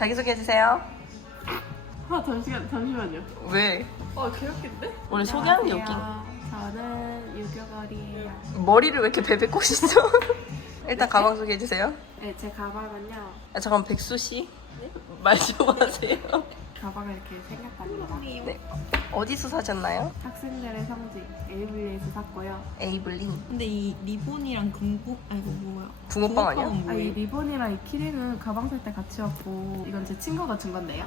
자기소개해 주세요. 아 잠시만 잠시만요. 왜? 어 개웃긴데? 원래 소개하는 게 웃긴. 저는 유교걸이에요. 머리를 왜 이렇게 베베 꼬시죠? 일단 가방 소개해 주세요. 네, 제 가방은요. 아, 잠깐 백수 씨. 말 좀 하세요. 가방을 이렇게 생겼답니다. 네. 어디서 사셨나요? 학생들의 성지 에이블리에서 샀고요. 에이블리. 근데 이 리본이랑 금국 아이고 뭐야? 붕어빵 아니야? 붕어빵은 아, 이 뭐예요? 리본이랑 이 키링은 가방 살 때 같이 왔고 이건 제 친구가 준 건데요.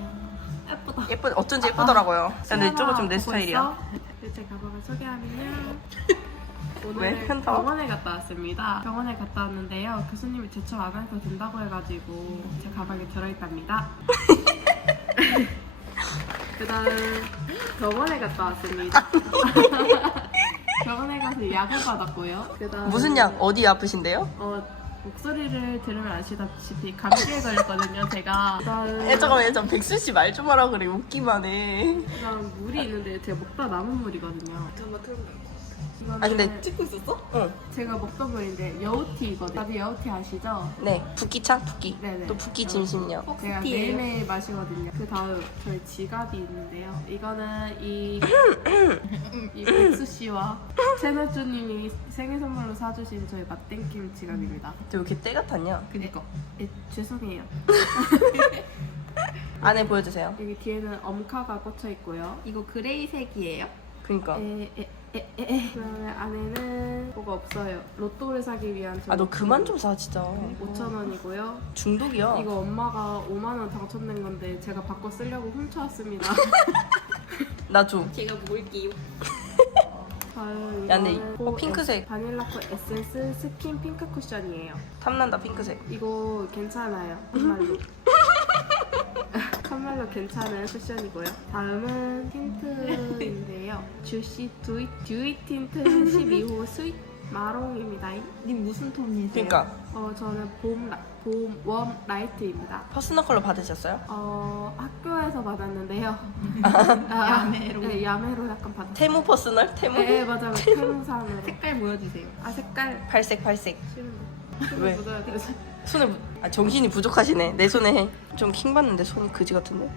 예쁘다. 예쁜 어쩐지 예쁘더라고요. 근데 저거 좀 내 보고 스타일이야. 있어? 네, 제 가방을 소개하면요. 오늘 왜? 현타? 병원에 갔다 왔습니다. 병원에 갔다 왔는데요. 교수님이 제출 안 해도 된다고 해가지고 제 가방에 들어있답니다. 그다음 병원에 갔다 왔습니다. 병원에 가서 약을 받았고요. 그다음 무슨 약? 어디 아프신데요? 어 목소리를 들으면 아시다시피 감기에 걸렸거든요. 제가 그다음 예, 잠깐만, 저 백수 씨 말 좀 하라 그래. 웃기만 해. 그다음 물이 있는데 제가 먹다 남은 물이거든요. 잠깐만 틀어봐. 아, 근데 찍고 있었어? 응. 제가 먹던 물인데 여우티거든요. 다들 여우티 아시죠? 네. 붓기차? 붓기. 네네. 또 붓기 진심력. 제가 폭스티예요. 매일매일 마시거든요. 그 다음 저희 지갑이 있는데요. 이거는 이, 이 백수 씨와 채널주님이 생일 선물로 사주신 저희 맛땡김 지갑입니다. 왜 이렇게 때 같았냐? 그니까. 예, 죄송해요. 안에 보여주세요. 여기 뒤에는 엄카가 꽂혀 있고요. 이거 그레이색이에요? 그니까. 에, 에, 에, 에, 에. 그다음에 안에는 뭐가 없어요. 로또를 사기 위한 아, 너 그만 좀 사, 진짜. 5천 원이고요. 중독이야. 이거 엄마가 5만 원 당첨된 건데 제가 바꿔 쓰려고 훔쳐왔습니다. 나 좀. 제가 먹을게요. 다음 야, 근데 이거는 이- 어, 핑크색. 바닐라코 에센스 스킨 핑크 쿠션이에요. 탐난다, 핑크색. 이거 괜찮아요. 정말로. 정말로 괜찮은 쿠션이고요. 다음은 틴트인데요. 주시 듀이, 듀이 틴트 12호 스윗 마롱입니다. 님 무슨 톤이세요? 그니까. 어, 저는 봄, 라, 봄, 웜 라이트입니다. 퍼스널 컬러 받으셨어요? 어, 학교에서 받았는데요. 야매로. 네, 야매로 약간 받았어요. 테무 퍼스널? 테무? 네, 네, 맞아요. 태릉산으로. 색깔 보여주세요. 아, 색깔 팔색, 팔색. 싫은데. 왜? 묻어야 되지. 손을, 묻- 아, 정신이 부족하시네. 내 손에 해. 좀 킹받는데 손이 그지 같은데?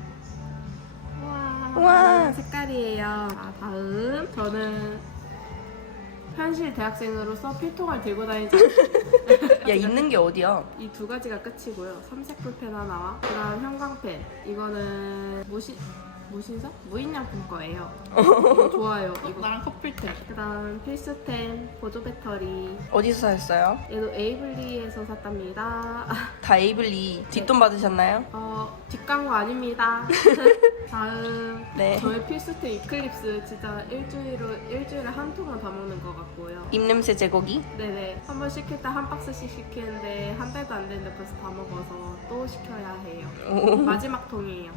와. 우와. 색깔이에요. 아, 다음. 저는 현실 대학생으로서 필통을 들고 다니지 야, 있는 게 어디야? 이 두 가지가 끝이고요. 삼색 볼펜 하나와 그다음 형광펜. 이거는 무신 무신사? 무인양품 거예요. 이거 좋아요. 이거. 나랑 커플템. 그다음 필수템 보조 배터리. 어디서 사셨어요? 얘도 에이블리에서 샀답니다. 다 에이블리 뒷돈 받으셨나요? 어 뒷광고 아닙니다. 다음 네. 저의 필수템 이클립스 진짜 일주일로 일주일에 한 통은 다 먹는 것 같고요. 입냄새 제거기? 네네 한 번 시킬 때 한 박스씩 시키는데 한 달도 안 됐는데 벌써 다 먹어서 또 시켜야 해요. 오. 마지막 통이에요.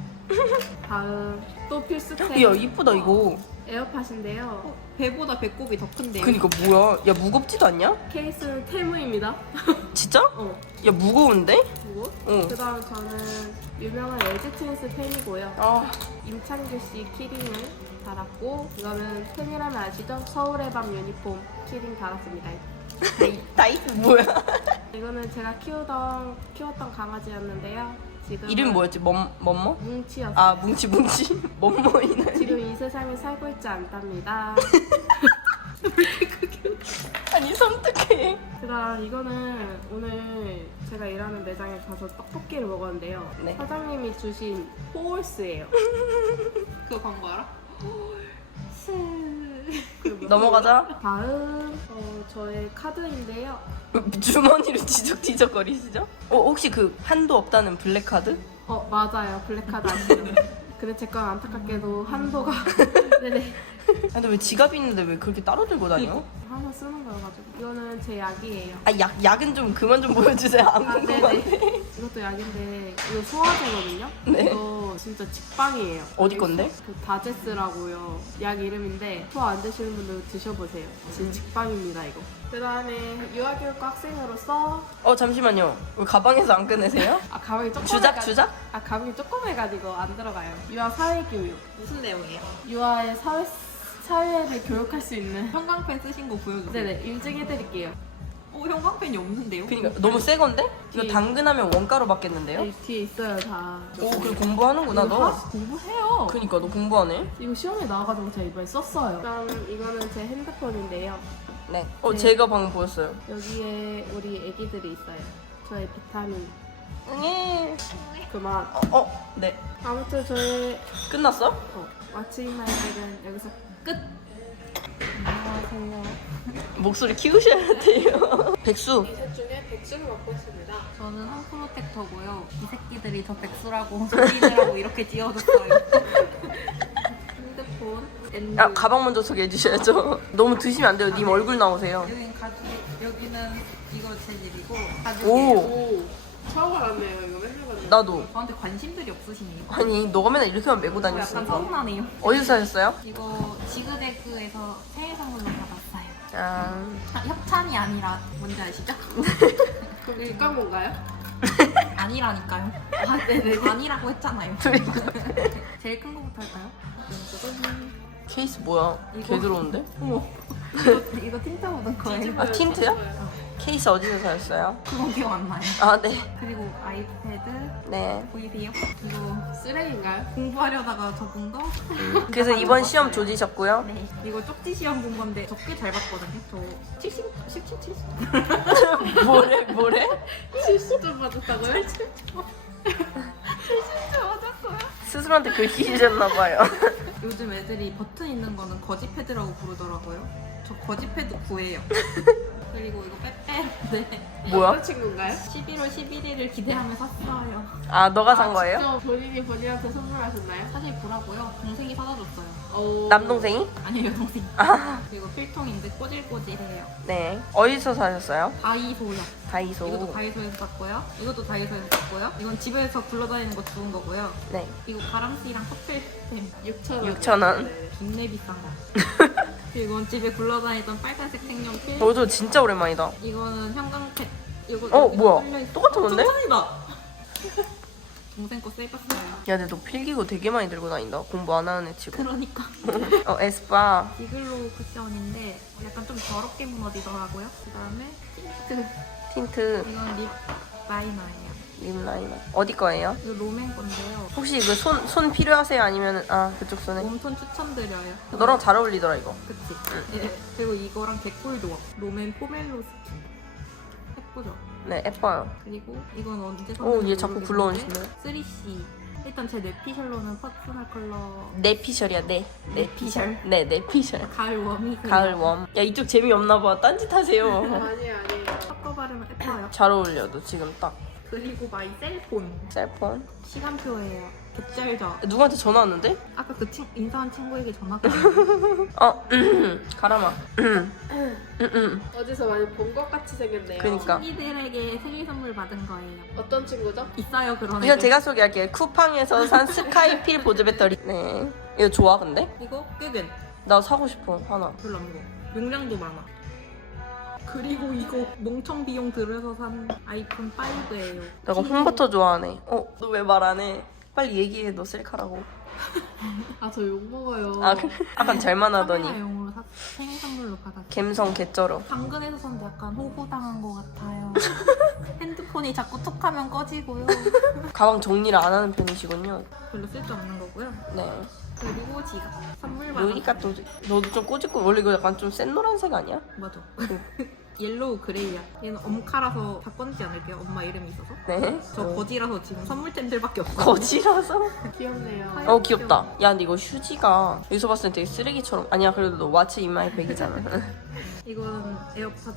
다음 또 필수템 야, 이쁘다, 이거. 에어팟인데요. 어, 배보다 배꼽이 더 큰데요? 그니까 뭐야? 야, 무겁지도 않냐? 케이스는 테무입니다. 진짜? 어 야, 무거운데? 그리고 어. 그다음 저는 유명한 LG 트윈스 팬이고요. 아, 임창규 씨 키링을 달았고 이거는 팬이라면 아시죠? 서울의 밤 유니폼 키링 달았습니다. 다이? 뭐야? 이거는 제가 키우던 키웠던 강아지였는데요. 지금 이름 뭐였지? 멈, 멈머? 뭉치였어요. 아, 뭉치, 뭉치. 멈머이네. 지금 이 세상에 살고 있지 않답니다. 아니, 섬뜩해. 그다음 이거는 오늘 제가 일하는 매장에 가서 떡볶이를 먹었는데요. 네. 사장님이 주신 홀스예요. 그거 광고 알아? 넘어가자. 다음 어, 저의 카드인데요. 주머니를 뒤적뒤적거리시죠? 어, 혹시 그 한도 없다는 블랙카드? 어 맞아요 블랙카드 아시죠? 근데 제 건 안타깝게도 한도가 네네 아, 근데 왜 지갑이 있는데 왜 그렇게 따로 들고 다녀? 하나 쓰는 거여가지고 이거는 제 약이에요. 아, 약, 약은 좀 그만 좀 보여주세요. 안아 궁금한데. 네네 이것도 약인데 이거 소화제거든요. 네. 이거 진짜 직방이에요. 어디 건데? 그 다제스라고요. 약 이름인데 소화 안 되시는 분들 드셔보세요. 진짜 직방입니다 이거. 그 다음에 유아교육과 학생으로서 어, 잠시만요. 왜 가방에서 안 꺼내세요? 아 가방이 조금 주작, 주작? 아 가방이 조그매가지고 안 들어가요. 유아 사회교육. 무슨 내용이에요? 유아의 사회 사회를 교육할 수 있는 형광펜 쓰신 거 보여주세요. 네네 인증해드릴게요. 오 어, 형광펜이 없는데요? 그러니까 너무 새 건데? 이거. 당근하면 원가로 받겠는데요? 여기 뒤에 있어요 다. 오, 그래 공부하는구나 이거 너. 하- 공부해요. 그니까 너 공부하네. 이거 시험에 나와가지고 제가 이번에 썼어요. 그다음 이거는 제 핸드폰인데요. 네. 어, 네. 제가 방금 보였어요. 여기에 우리 애기들이 있어요. 저의 비타민. 네. 그만. 어, 어, 네. 아무튼 저의 끝났어? 어, 왓츠인마이들은 여기서 끝. 안녕하세요. 목소리 키우셔야 돼요. 백수. 이 셋 중에 백수를 맡고 있습니다. 저는 홈프로텍터고요. 이 새끼들이 저 백수라고 소리내라고 이렇게 띄워줬어요. 핸드폰, 앤드. 아, 가방 먼저 소개해 주셔야죠. 너무 드시면 안 돼요. 님 얼굴 나오세요. 여기는 가지, 여기는 이거 제 집이고 오. 가죽이 오, 처음 알았네요. 이거. 나도. 저한테 관심들이 없으시네요. 아니, 너가 맨날 이렇게만 메고 약간 다녔으니까. 서운하네요. 어디서 사셨어요? 이거 지그재그에서 생일 선물로 받았어요. 아, 아, 협찬이 아니라 뭔지 아시죠? 그럼 일감 건가요? 아니라니까요. 아, 네네. 아니라고 했잖아요. 제일 큰 거부터 할까요? 케이스 뭐야? 이거. 개 들어온데? 어머. 이거, 이거 틴트 묻은 거예요. 아, 틴트야? 케이스 어디서 사셨어요? 그건 기억 안 나요. 아, 네. 그리고 아이패드 네. 보이세요? 이거 쓰레기인가요? 공부하려다가 접은 거? 그래서 이번 시험 조지셨고요. 네. 이거 쪽지 시험 본 건데 저 꽤 잘 봤거든요. 저 70, 17, 70. 뭐래, 뭐래? 70점 받았다고요? 스스로한테 긁히셨나봐요. 요즘 애들이 버튼 있는 거는 거지 패드라고 부르더라고요. 저 거지 패드 구해요. 그리고 이거 빼빼. 네. 뭐야? 여자친구인가요? 11월 11일을 기대하며 샀어요. 아, 너가 산 거예요? 직접 본인이 본인한테 선물하셨나요? 사실 보라고요. 동생이 사다 줬어요. 오. 남동생이? 아니에요, 동생. 그리고 필통인데 꼬질꼬질해요. 네. 어디서 사셨어요? 다이소요. 다이소. 이것도 다이소에서 샀고요. 이것도 다이소에서 샀고요. 이건 집에서 굴러다니는 거 좋은 거고요. 네. 그리고 바람씨랑 커플템 6,000원. 6,000원. 존내 비싼 거. 이건 집에 굴러다니던 빨간색 색연필. 어저 진짜 오랜만이다. 이거는 형광펜. 이거 어, 뭐야? 똑같은 건데? 정상이다. 동생 거 세봤어요. 야, 근데 너 필기구 되게 많이 들고 다닌다. 공부 안 하는 애 치고. 그러니까. 어, 에스파. 디글로우 쿠션인데 약간 좀 더럽게 무너지더라고요. 그 다음에 틴트. 틴트. 이건 립 라이너예요. 립 라이너. 어디 거예요? 이거 롬앤 건데요. 혹시 그 손, 손 필요하세요? 아니면, 아, 그쪽 손에? 웜톤 추천드려요. 너랑 잘 어울리더라, 이거. 그치? 예. 그리고 이거랑 개꿀 조합. 롬앤 포멜로 스킨. 예쁘죠? 네, 예뻐요. 그리고 이건 언제 오, 얘 자꾸 굴러오시네. 3C. 일단 제 네피셜로는 퍼스널 컬러 내 피셜이야, 내. 내 피셜. 네, 내 피셜. 가을 웜이 가을 웜. 야, 이쪽 재미없나 봐. 딴짓 하세요. 아니에요, 아니에요. 섞어 바르면 예뻐요. 잘 어울려, 너 지금 딱. 그리고 마이 셀폰. 셀폰. 시간표예요. 개쩔죠? 누구한테 전화 왔는데? 아까 그 친, 인사한 친구에게 전화가 어, 가라마. 음, 음. 어디서 많이 본 것 같이 생겼네요. 그니까. 친구들에게 생일 선물 받은 거예요. 어떤 친구죠? 있어요 그런 이건 애들. 제가 소개할게요. 쿠팡에서 산 스카이필 보조 배터리. 네. 이거 좋아, 근데? 이거 끄근 나 사고 싶어, 하나. 별로 안 무거워. 용량도 많아. 그리고 이거 멍청 비용 들여서 산 아이폰 5예요. 내가 홈버터 좋아하네. 어, 너 왜 말 안 해? 빨리 얘기해, 너 셀카라고. 아, 저 욕 먹어요. 아, 그- 약간 잘만 하더니. 카메라용으로 사, 생일 선물로 받았어요. 갬성 개쩔어. 당근에서 산데 약간 호구당한 것 같아요. 핸드폰이 자꾸 톡하면 꺼지고요. 가방 정리를 안 하는 편이시군요. 별로 쓸데 없는 거고요. 네. 그리고 지갑. 선물 받았어요. 여기가 또, 너도 좀 꼬집고, 원래 이거 약간 좀 센 노란색 아니야? 맞아. 옐로우 그레이야. 얘는 엄카라서 다 꺼내지 않을게요. 엄마 이름이 있어서. 네. 저 어. 거지라서 지금 선물템들밖에 없어. 거지라서? 귀엽네요. 어, 귀엽다. 야, 근데 이거 휴지가 여기서 봤을 때 되게 쓰레기처럼. 아니야, 그래도 너 왓츠 이마이 백이잖아. 이거는 에어팟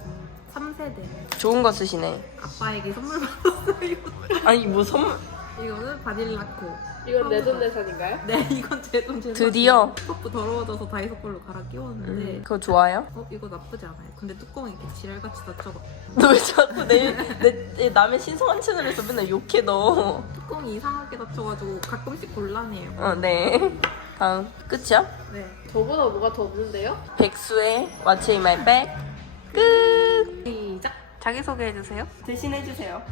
3세대. 좋은 거 쓰시네. 아빠에게 선물 받았어요. 아니, 뭐 선물. 이거는 바닐라코. 이건 내 돈 내산인가요? 네, 이건 제 돈 제 드디어. 커프 더러워져서 다이소 걸로 갈아 끼웠는데 음, 그거 좋아요? 어 이거 나쁘지 않아요. 근데 뚜껑이 이렇게 지랄같이 닫혀가. 너 왜 자꾸 내, 내, 내 남의 신성한 채널에서 맨날 욕해, 너. 뚜껑이 이상하게 닫혀가지고 가끔씩 곤란해요. 어, 네. 다음. 끝이야? 네. 저보다 뭐가 더 없는데요? 백수의 왓츠 이마이 백. 끝. 시작. 자기 소개해 주세요. 대신 해 주세요.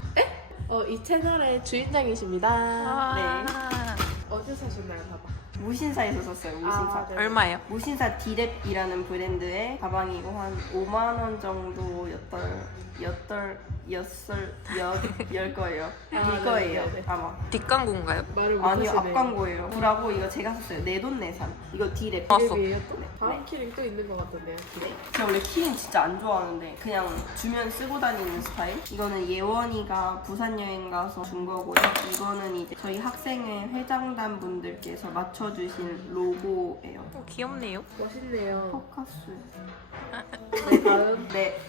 어, 이 채널의 주인장이십니다. 아. 네. 어디서 사셨나요, 봐봐. 무신사에서 샀어요. 무신사. 아, 네. 얼마예요? 무신사 디랩이라는 브랜드의 가방이고 한 5만 원 정도 였던 였덜 였을 였열 거예요. 아, 일 거예요. 네, 네, 네. 아마. 뒷광고인가요? 말을 아니요 못하시네. 앞광고예요. 구라고 이거 제가 샀어요. 내 돈 내산. 이거 디랩. 왔어. 이름이에요 또? 네. 다음 키링 또 있는 것 같던데요. 네. 제가 원래 키링 진짜 안 좋아하는데 그냥 주면 쓰고 다니는 스타일. 이거는 예원이가 부산 여행 가서 준 거고요. 이거는 이제 저희 학생회 회장단 분들께서 맞춰주신 로고예요. 어, 귀엽네요. 멋있네요. 포커스. 네 다음 네.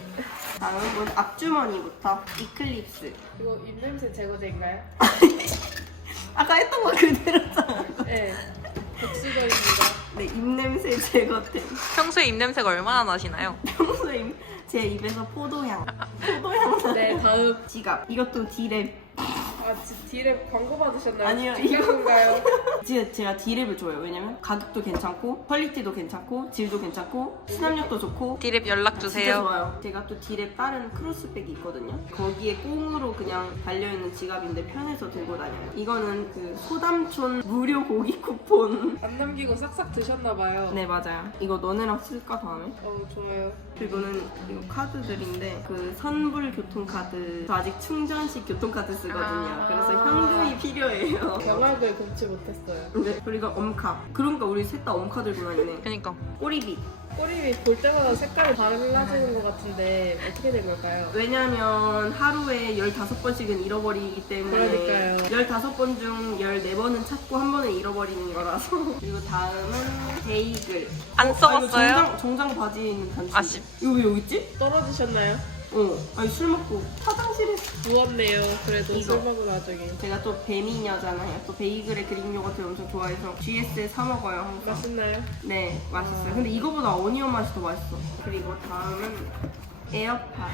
다음은 앞주머니부터 이클립스. 이거 입냄새 제거제인가요? 아까 했던 거 그대로잖아. 네. 백수걸입니다. 네, 입냄새 제거템. 평소에 입냄새가 얼마나 나시나요? 평소에 입- 제 입에서 포도향. 포도향 나. 네 다음 지갑. 이것도 디랩. 아 지- 딜에 광고 받으셨나요? 아니요, 뒷광고인가요? 제가, 제가 디랩을 좋아해요. 왜냐면 가격도 괜찮고, 퀄리티도 괜찮고, 질도 괜찮고, 수납력도 좋고. 디랩 연락 진짜 주세요. 좋아요. 제가 또 디랩 다른 크로스백이 있거든요. 거기에 꽁으로 그냥 달려있는 지갑인데 편해서 들고 다녀요. 이거는 그 소담촌 무료 고기 쿠폰. 안 남기고 싹싹 드셨나봐요. 네, 맞아요. 이거 너네랑 쓸까, 다음에? 어 좋아요. 그리고는 이거 카드들인데 그 선불 교통카드 저 아직 충전식 교통카드 쓰거든요. 아. 그래서 현금이 필요해요. 경악을 금치 못했어요. 네, 그리고 엄카. 그러니까 우리 셋 다 엄카 들고 다니네. 그니까. 꼬리빗. 꼬리비 볼 때마다 색깔이 달라지는 것 같은데 어떻게 된 걸까요? 왜냐면 하루에 15번씩은 잃어버리기 때문에 그러니까요. 15번 중 14번은 찾고 한 번은 잃어버리는 거라서 그리고 다음은 베이글 안 아, 이거 써봤어요? 정장, 정장 바지에 있는 단추 아쉽. 이거 왜 여기 있지? 떨어지셨나요? 어 아니 술 먹고 화장실에서 부었네요. 그래도 이거. 술 먹은 와중에. 제가 또 배미녀잖아요. 또 베이글의 그릭 요거트 엄청 좋아해서 GS에 사 먹어요 항상. 맛있나요? 네, 맛있어요. 근데 이거보다 어니언 맛이 더 맛있어. 그리고 다음은 에어팟.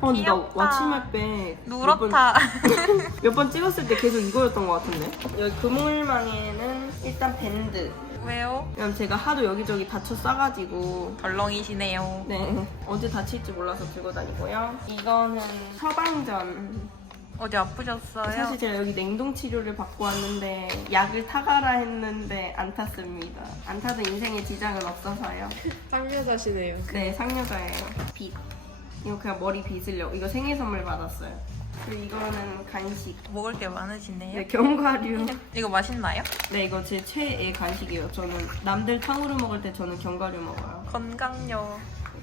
어, 근데 나 귀엽다. 와치말백 누렇다. 몇 번 찍었을 때 계속 이거였던 것 같은데. 여기 그물망에는 일단 밴드. 왜요? 왜냐면 제가 하도 여기저기 다쳐 싸가지고 덜렁이시네요. 네 언제 다칠지 몰라서 들고 다니고요. 이거는 처방전. 어디 아프셨어요? 사실 제가 여기 냉동 치료를 받고 왔는데 약을 타가라 했는데 안 탔습니다. 안 타도 인생에 지장은 없어서요. 쌍여자시네요. 네, 상여자예요. 빗. 이거 그냥 머리 빗으려고. 이거 생일 선물 받았어요. 그리고 이거는 간식. 먹을 게 많으시네요. 네, 견과류. 이거 맛있나요? 네, 이거 제 최애 간식이에요. 저는 남들 탕후루 먹을 때 저는 견과류 먹어요. 건강요.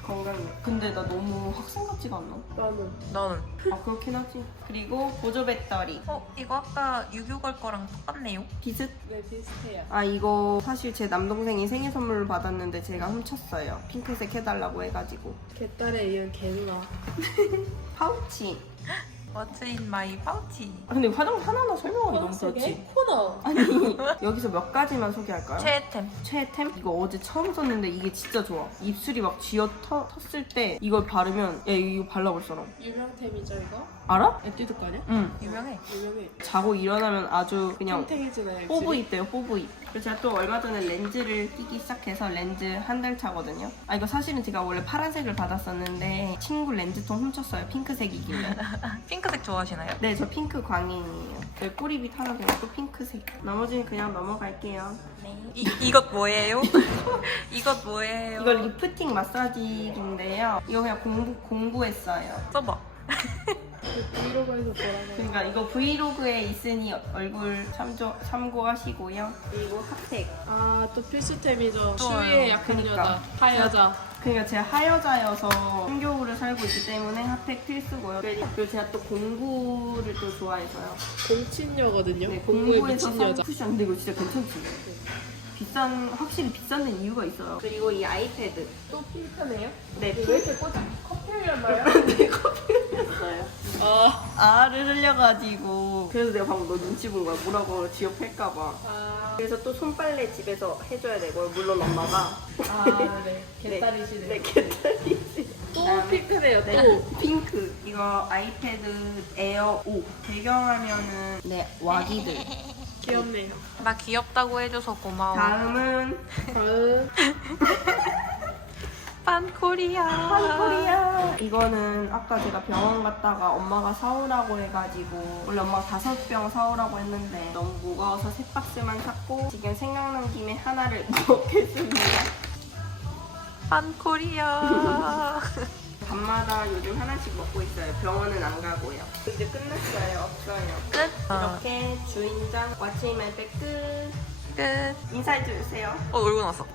건강해. 근데 나 너무 학생 같지가 않나? 나는 너는? 아, 그렇긴 하지. 그리고 보조 배터리. 어, 이거 아까 유교 갈 거랑 똑같네요. 비슷. 네 비슷해요. 아, 이거 사실 제 남동생이 생일 선물을 받았는데 제가 훔쳤어요. 핑크색 해달라고 해가지고. 개딸에 이은 개누나. 파우치. What's in my pouch? 아, 근데 화장 하나하나 설명하기 너무 그렇지. 코너. 아니, 여기서 몇 가지만 소개할까요? 최애템. 최애템? 이거 어제 처음 썼는데 이게 진짜 좋아. 입술이 막 쥐어 터, 텄을 때 이걸 바르면 야 이거 발라볼 사람. 유명템이죠 이거? 알아? 에뛰드 거 아니야? 응. 유명해. 유명해. 자고 일어나면 아주 그냥 탱탱해지나요? 뽀부 입대요 뽀부 입. 그래서 제가 또 얼마 전에 렌즈를 끼기 시작해서 렌즈 한 달 차거든요. 아 이거 사실은 제가 원래 파란색을 받았었는데 친구 렌즈통 훔쳤어요. 핑크색이길래. 핑크색 좋아하시나요? 네, 저 핑크 광인이에요. 제 꼬리빗 하나 되고 또 핑크색. 나머지는 그냥 넘어갈게요. 네. 이, 이것 뭐예요? 이것 뭐예요? 이거 리프팅 마사지기인데요. 이거 그냥 공부, 공부했어요. 써봐. 브이로그에서 보라고. 그러니까 이거 브이로그에 있으니 얼굴 참조, 참고하시고요. 그리고 핫팩. 아또 필수템이죠. 추위에 약한 그니까. 여자. 하여자. 그러니까 제가 하여자여서 한겨울을 살고 있기 때문에 핫팩 필수고요. 그리고 제가 또 공부를 또 좋아해서요. 공친녀거든요. 네, 공부에 공부에서 미친 산 여자. 쿠션. 근데 이거 진짜 괜찮지? 비싼, 확실히 비싼 데는 이유가 있어요. 그리고 이 아이패드. 또 핑크네요? 네, 왜 이렇게 꽂아? 커피였나요? 내 커피 였어요. 아. 알을 흘려가지고 그래서 내가 방금 너 눈치 본 거야 뭐라고 지어 팰까봐 아. 그래서 또 손빨래 집에서 해줘야 되고 물론 엄마가 아, 네. 개딸이시네. 네 개딸이지 또 핑크네요, 또. 네 핑크 이거 아이패드 에어 5 배경화면은 네 와기들 귀엽네요. 나 귀엽다고 해줘서 고마워. 다음은 다음. 빤코리아. 한코리아 이거는 아까 제가 병원 갔다가 엄마가 사오라고 해가지고 원래 엄마가 다섯 병 사오라고 했는데 너무 무거워서 세 박스만 샀고 지금 생각난 김에 하나를 먹겠습니다 빤코리아. 밤마다 요즘 하나씩 먹고 있어요 병원은 안 가고요 이제 끝났어요 없어요 끝. 이렇게 주인장 왓츠인 말백 끝 끝. 인사해 주세요 어, 울고 났어.